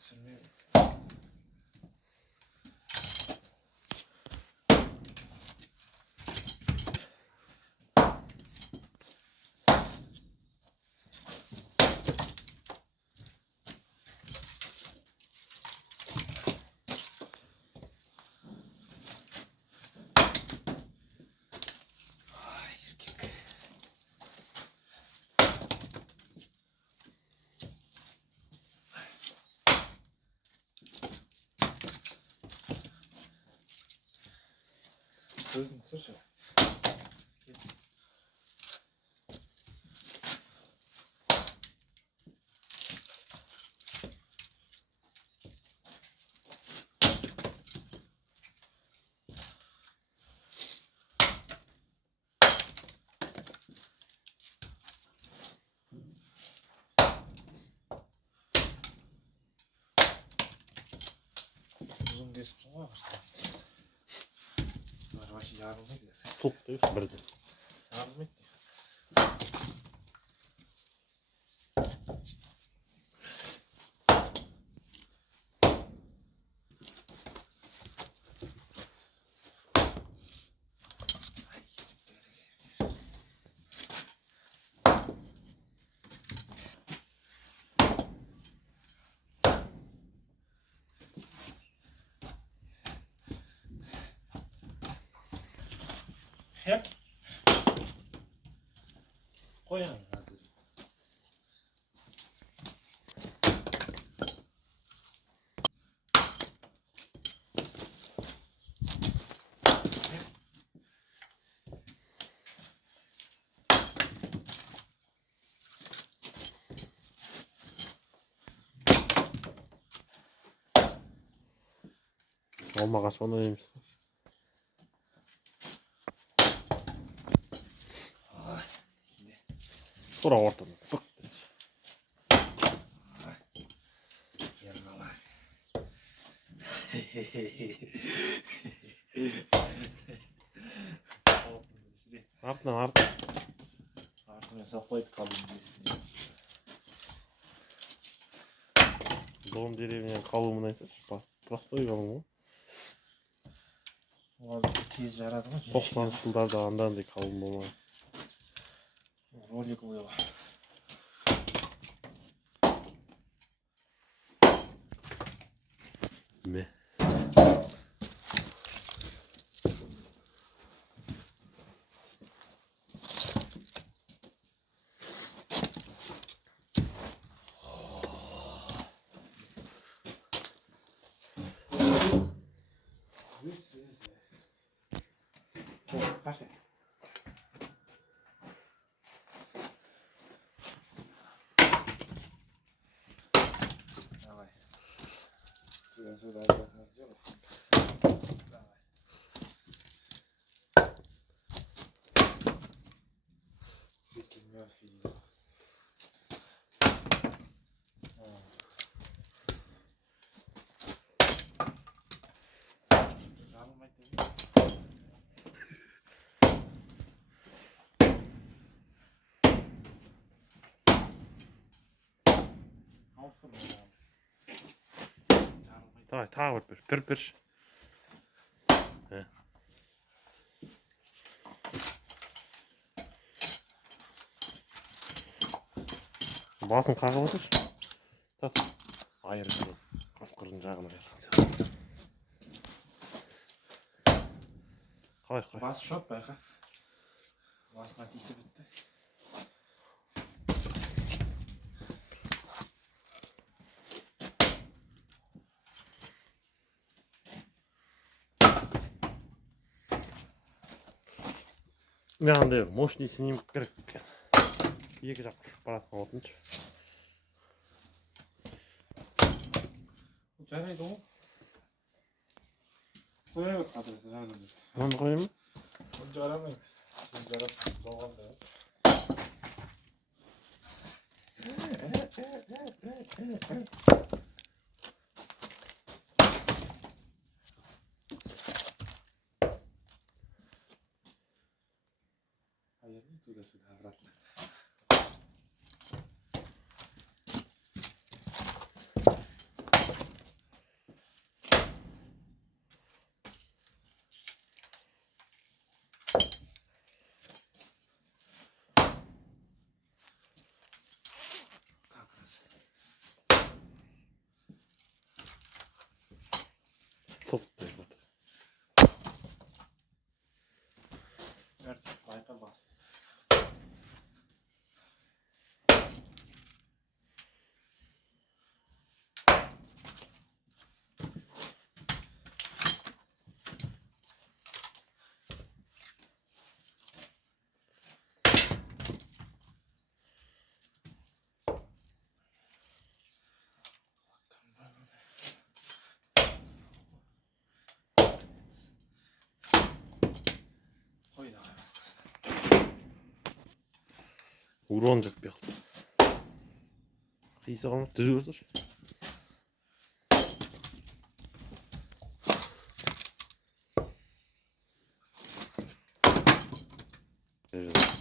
түсірмеймін. Көзін түсірші. Uzun kesipsin var mısın? Bunlar başı yardım ediyor. Çok değil, birde. Yardım etti. Hep koyalım hadi. Olmağa sonra neymiş? Sonra ortadan sık. Yanına Артынан артымен сапайып қалдым дейсің. Дом деревняның қалуымын айтсашы. Простой қалың ғой. Олар тез жарады ма? 90 жылдарда андағындай қалың болмаған. Ролик ойла. Не. Қашай. Давай. Сюда обратно сделай. Давай. Вики Мерфи. Давай, тағы бір. Басын қағып отыршы. Тат. Айыр жүрген. Қасқырдың жағына айыр. Қалай. Басы шоп байқа. Басына тисе бітті. Мынандай мощный снимок керек екен. Екі жақ аппаратқа отыншы. Жарайды ғой. Қоя бер қазір жарайды. Оны қоямын? Оны жарамайды. Сен жарап болғанда. Поверни туда-сюда обратно. Толықтай зат. Бәрі байқа бас. Қойды ағай бастасын. Урон жетпей қалды. Қиысы қалмады, түзу болсашы. Жарайды.